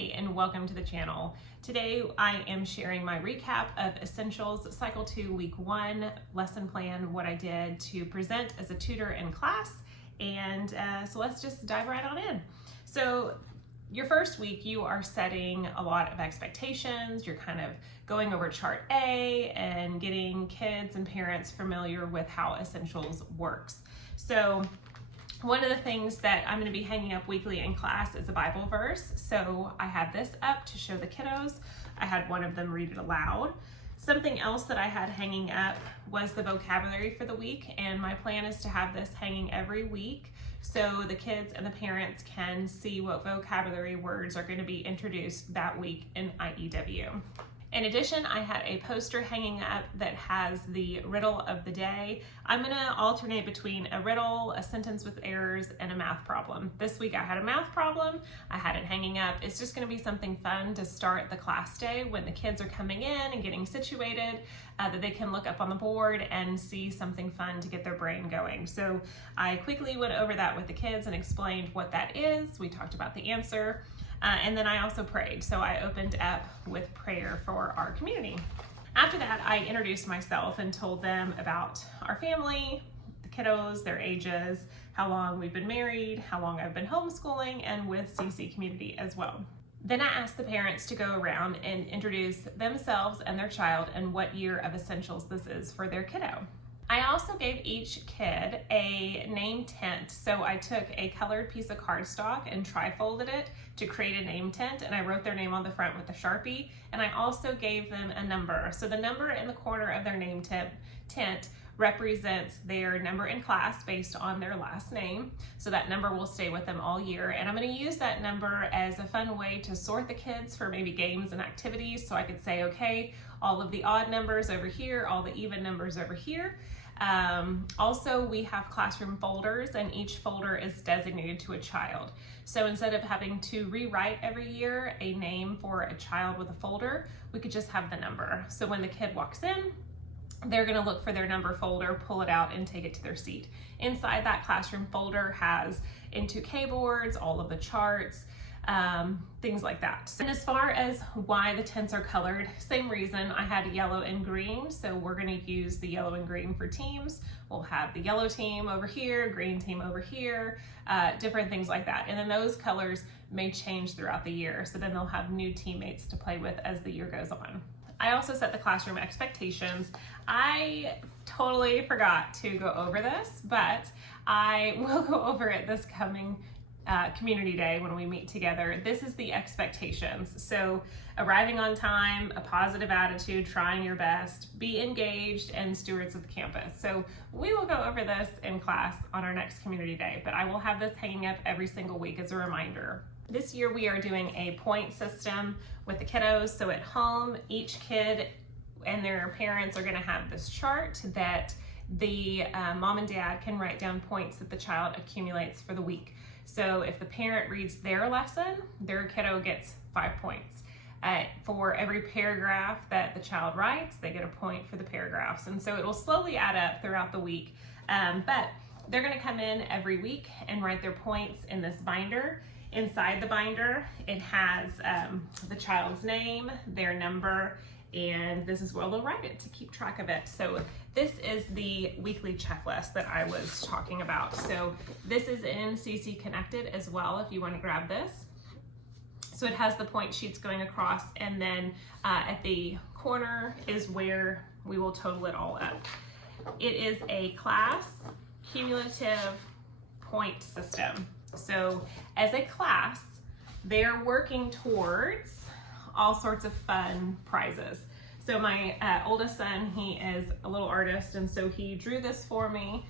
Hey, and welcome to the channel. Today I am sharing my recap of Essentials Cycle 2 Week 1 lesson plan, what I did to present as a tutor in class, and so let's just dive right on in. So your first week, you are setting a lot of expectations. You're kind of going over Chart A and getting kids and parents familiar with how Essentials works. So one of the things that I'm going to be hanging up weekly in class is a Bible verse. So I had this up to show the kiddos. I had one of them read it aloud. Something else that I had hanging up was the vocabulary for the week, and my plan is to have this hanging every week so the kids and the parents can see what vocabulary words are going to be introduced that week in IEW. In addition, I had a poster hanging up that has the riddle of the day. I'm going to alternate between a riddle, a sentence with errors, and a math problem. This week I had a math problem. I had it hanging up. It's just going to be something fun to start the class day when the kids are coming in and getting situated, that they can look up on the board and see something fun to get their brain going. So I quickly went over that with the kids and explained what that is. We talked about the answer. And then I also prayed. So I opened up with prayer for our community. After that, I introduced myself and told them about our family, the kiddos, their ages, how long we've been married, how long I've been homeschooling, and with CC community as well. Then I asked the parents to go around and introduce themselves and their child and what year of Essentials this is for their kiddo. I also gave each kid a name tent. So I took a colored piece of cardstock and tri-folded it to create a name tent, and I wrote their name on the front with a Sharpie, and I also gave them a number. So the number in the corner of their name tent represents their number in class based on their last name. So that number will stay with them all year. And I'm going to use that number as a fun way to sort the kids for maybe games and activities. So I could say, okay, all of the odd numbers over here, all the even numbers over here. Also, we have classroom folders, and each folder is designated to a child. So instead of having to rewrite every year a name for a child with a folder, we could just have the number. So when the kid walks in, they're going to look for their number folder, pull it out, and take it to their seat. Inside that classroom folder has into K-boards, all of the charts, things like that. And as far as why the tents are colored, same reason. I had yellow and green, so we're going to use the yellow and green for teams. We'll have the yellow team over here, green team over here, different things like that. And then those colors may change throughout the year, so then they'll have new teammates to play with as the year goes on. I also set the classroom expectations. I totally forgot to go over this, but I will go over it this coming community day when we meet together. This is the expectations. So arriving on time, a positive attitude, trying your best, be engaged, and stewards of the campus. So we will go over this in class on our next community day, but I will have this hanging up every single week as a reminder. This year we are doing a point system with the kiddos. So at home, each kid and their parents are going to have this chart that the mom and dad can write down points that the child accumulates for the week. So if the parent reads their lesson, their kiddo gets 5 points. For every paragraph that the child writes, they get a point for the paragraphs. And so it will slowly add up throughout the week. But they're going to come in every week and write their points in this binder. Inside the binder, it has the child's name, their number, and this is where they'll write it to keep track of it. So this is the weekly checklist that I was talking about. So this is in CC Connected as well if you want to grab this. So it has the point sheets going across, and then at the corner is where we will total it all up. It is a class cumulative point system. So as a class, they're working towards all sorts of fun prizes. So my oldest son, he is a little artist, and so he drew this for me.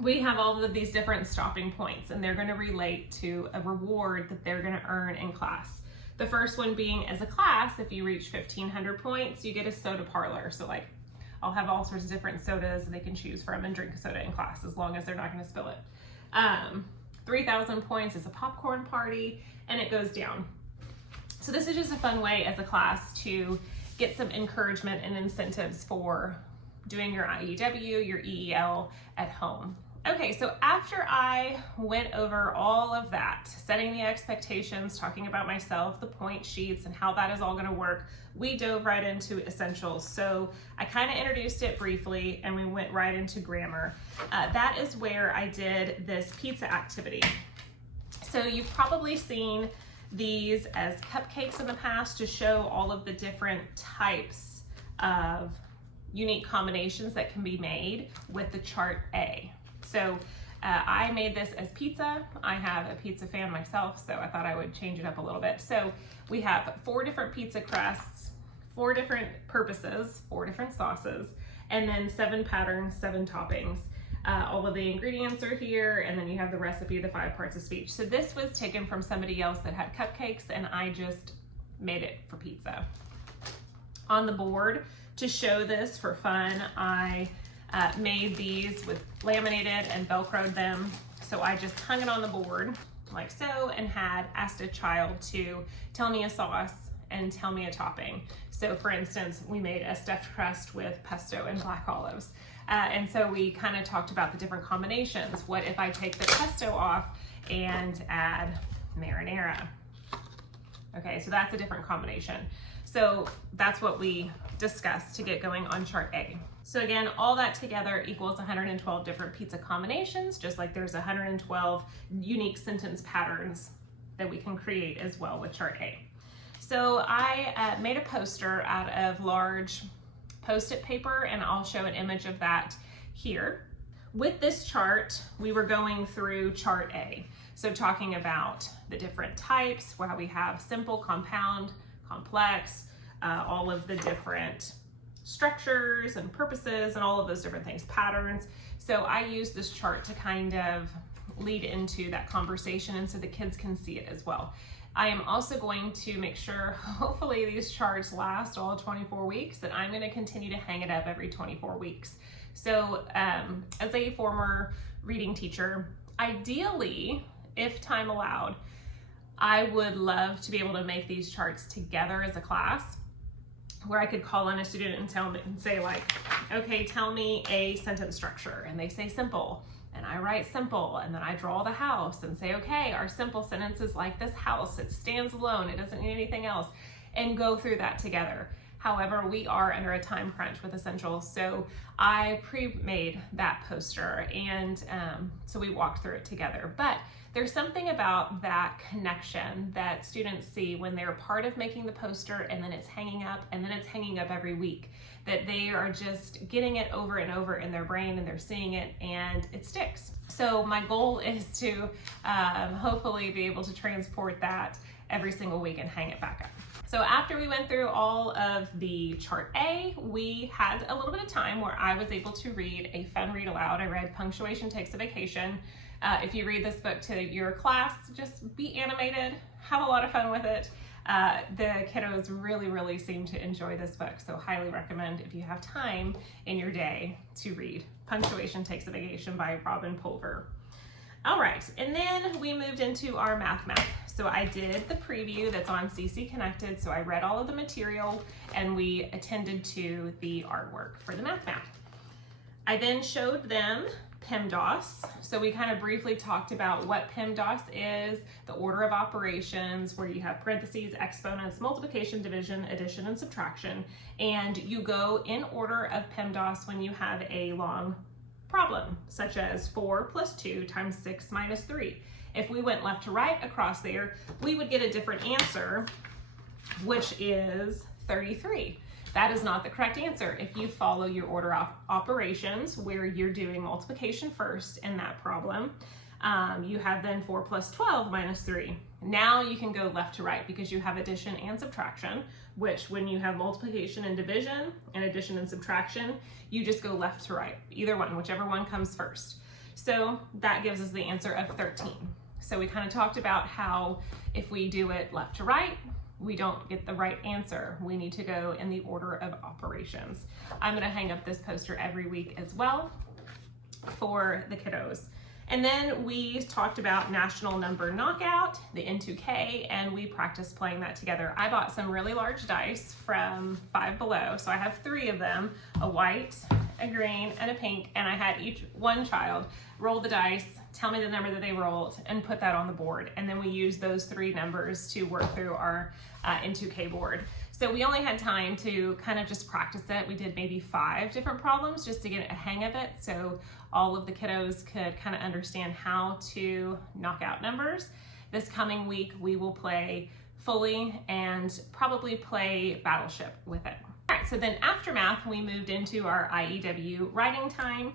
We have all of these different stopping points, and they're going to relate to a reward that they're going to earn in class. The first one being, as a class, if you reach 1,500 points, you get a soda parlor. So like, I'll have all sorts of different sodas they can choose from and drink a soda in class as long as they're not going to spill it. 3,000 points is a popcorn party, and it goes down. So this is just a fun way as a class to get some encouragement and incentives for doing your IEW, your EEL at home. Okay, so after I went over all of that, setting the expectations, talking about myself, the point sheets, and how that is all going to work, we dove right into essentials. So I kind of introduced it briefly and we went right into grammar. That is where I did this pizza activity. So you've probably seen these as cupcakes in the past to show all of the different types of unique combinations that can be made with the chart A. So I made this as pizza. I have a pizza fan myself, so I thought I would change it up a little bit. So we have 4 different pizza crusts, 4 different purposes, 4 different sauces, and then 7 patterns, 7 toppings. All of the ingredients are here, and then you have the recipe, the 5 parts of speech. So this was taken from somebody else that had cupcakes, and I just made it for pizza. On the board, to show this for fun, I made these with laminated and Velcroed them. So I just hung it on the board like so and had asked a child to tell me a sauce and tell me a topping. So for instance, we made a stuffed crust with pesto and black olives. And so we kind of talked about the different combinations. What if I take the pesto off and add marinara? Okay, so that's a different combination. So that's what we discussed to get going on chart A. So again, all that together equals 112 different pizza combinations, just like there's 112 unique sentence patterns that we can create as well with chart A. So I made a poster out of large Post-it paper, and I'll show an image of that here. With this chart, we were going through chart A. So talking about the different types, where we have simple, compound, complex, all of the different structures and purposes and all of those different things, patterns. So I use this chart to kind of lead into that conversation and so the kids can see it as well. I am also going to make sure, hopefully these charts last all 24 weeks, that I'm going to continue to hang it up every 24 weeks. So as a former reading teacher, ideally, if time allowed, I would love to be able to make these charts together as a class, where I could call on a student and say like, okay, tell me a sentence structure. And they say simple, and I write simple, and then I draw the house and say, okay, our simple sentence is like this house. It stands alone. It doesn't need anything else, and go through that together. However, we are under a time crunch with essentials, so I pre-made that poster, and so we walked through it together. But there's something about that connection that students see when they're part of making the poster, and then it's hanging up, and then it's hanging up every week, that they are just getting it over and over in their brain, and they're seeing it, and it sticks. So my goal is to hopefully be able to transport that every single week and hang it back up. So after we went through all of the chart A, we had a little bit of time where I was able to read a fun read aloud. I read Punctuation Takes a Vacation. If you read this book to your class, just be animated, have a lot of fun with it. The kiddos really seem to enjoy this book, so highly recommend if you have time in your day to read Punctuation Takes a Vacation by Robin Pulver. All right, and then we moved into our math map. So I did the preview that's on CC Connected, so I read all of the material and we attended to the artwork for the math map. I then showed them PEMDAS. So we kind of briefly talked about what PEMDAS is, the order of operations, where you have parentheses, exponents, multiplication, division, addition, and subtraction. And you go in order of PEMDAS when you have a long problem, such as 4 + 2 × 6 - 3. If we went left to right across there, we would get a different answer, which is 33. That is not the correct answer if you follow your order of operations, where you're doing multiplication first in that problem. You have then 4 + 12 - 3. Now you can go left to right because you have addition and subtraction, which when you have multiplication and division and addition and subtraction, you just go left to right, either one, whichever one comes first. So that gives us the answer of 13. So we kind of talked about how if we do it left to right, we don't get the right answer. We need to go in the order of operations. I'm gonna hang up this poster every week as well for the kiddos. And then we talked about National Number Knockout, the N2K, and we practiced playing that together. I bought some really large dice from Five Below, so I have 3 of them, a white, a green, and a pink, and I had one child roll the dice, tell me the number that they rolled, and put that on the board. And then we used those 3 numbers to work through our N2K board. So we only had time to kind of just practice it. We did maybe 5 different problems just to get a hang of it, so all of the kiddos could kind of understand how to knock out numbers. This coming week, we will play fully and probably play Battleship with it. All right, so then after math, we moved into our IEW writing time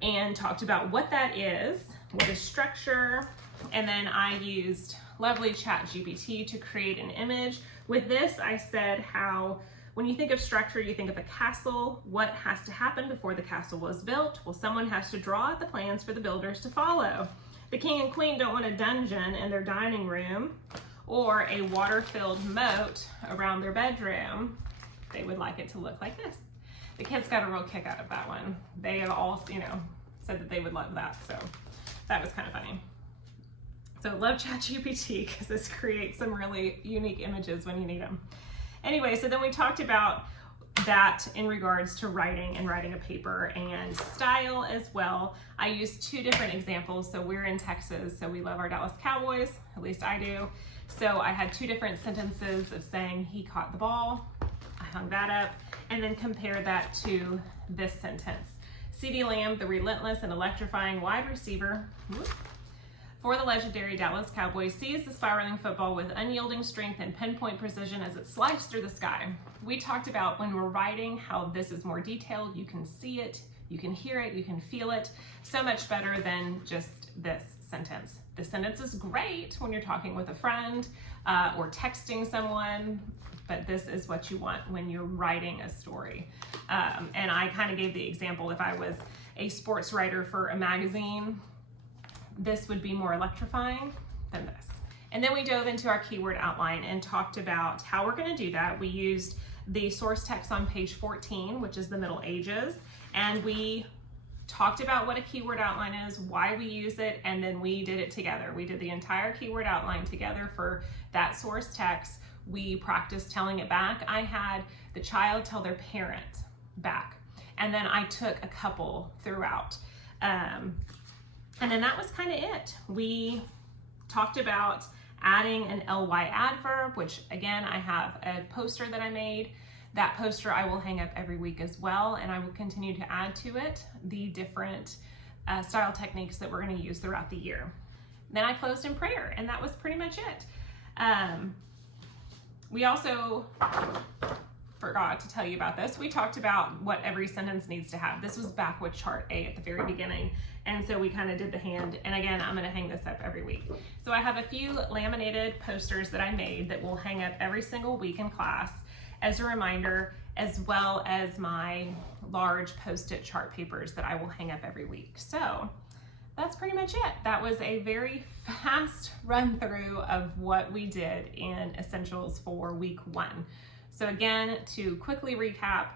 and talked about what that is, what is structure, and then I used lovely ChatGPT to create an image. With this, I said how when you think of structure, you think of a castle. What has to happen before the castle was built? Well, someone has to draw out the plans for the builders to follow. The king and queen don't want a dungeon in their dining room or a water-filled moat around their bedroom. They would like it to look like this. The kids got a real kick out of that one. They have all, said that they would love that, so that was kind of funny. So love ChatGPT because this creates some really unique images when you need them. Anyway, so then we talked about that in regards to writing and writing a paper and style as well. I used 2 different examples. So we're in Texas, so we love our Dallas Cowboys, at least I do. So I had 2 different sentences of saying he caught the ball. I hung that up and then compared that to this sentence. CeeDee Lamb, the relentless and electrifying wide receiver for the legendary Dallas Cowboys, sees the spiraling football with unyielding strength and pinpoint precision as it slices through the sky. We talked about when we're writing how this is more detailed. You can see it, you can hear it, you can feel it so much better than just this sentence. The sentence is great when you're talking with a friend or texting someone, but this is what you want when you're writing a story. And I kind of gave the example, if I was a sports writer for a magazine, this would be more electrifying than this. And then we dove into our keyword outline and talked about how we're going to do that. We used the source text on page 14, which is the Middle Ages, and we talked about what a keyword outline is, why we use it, and then we did it together. We did the entire keyword outline together for that source text. We practiced telling it back. I had the child tell their parent back, and then I took a couple throughout. And then that was kind of it. We talked about adding an ly adverb, which again, I have a poster that I made. That poster I will hang up every week as well, and I will continue to add to it the different style techniques that we're going to use throughout the year. Then I closed in prayer, and that was pretty much it. We also forgot to tell you about this. We talked about what every sentence needs to have. This was back with chart A at the very beginning. And so we kind of did the hand. And again, I'm going to hang this up every week. So I have a few laminated posters that I made that will hang up every single week in class as a reminder, as well as my large Post-it chart papers that I will hang up every week. So that's pretty much it. That was a very fast run through of what we did in Essentials for week 1. So again, to quickly recap,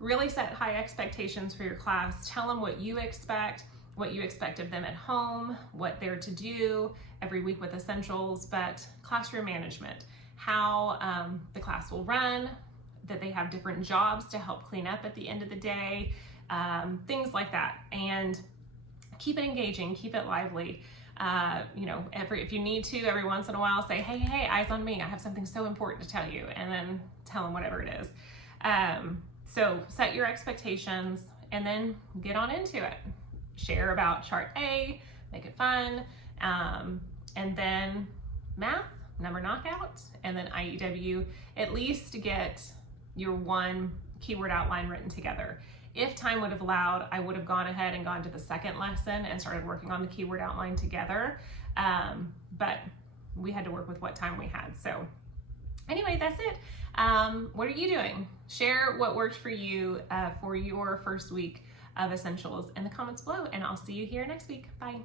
really set high expectations for your class. Tell them what you expect of them at home, what they're to do every week with Essentials, but classroom management, how the class will run, that they have different jobs to help clean up at the end of the day, things like that. And keep it engaging, keep it lively. If you need to, every once in a while, say, hey, eyes on me. I have something so important to tell you, and then tell them whatever it is. So set your expectations and then get on into it. Share about chart A, make it fun, and then math, number knockout, and then IEW, at least get your 1 keyword outline written together. If time would have allowed, I would have gone ahead and gone to the second lesson and started working on the keyword outline together. But we had to work with what time we had. So anyway, that's it. What are you doing? Share what worked for you for your first week of Essentials in the comments below, and I'll see you here next week. Bye.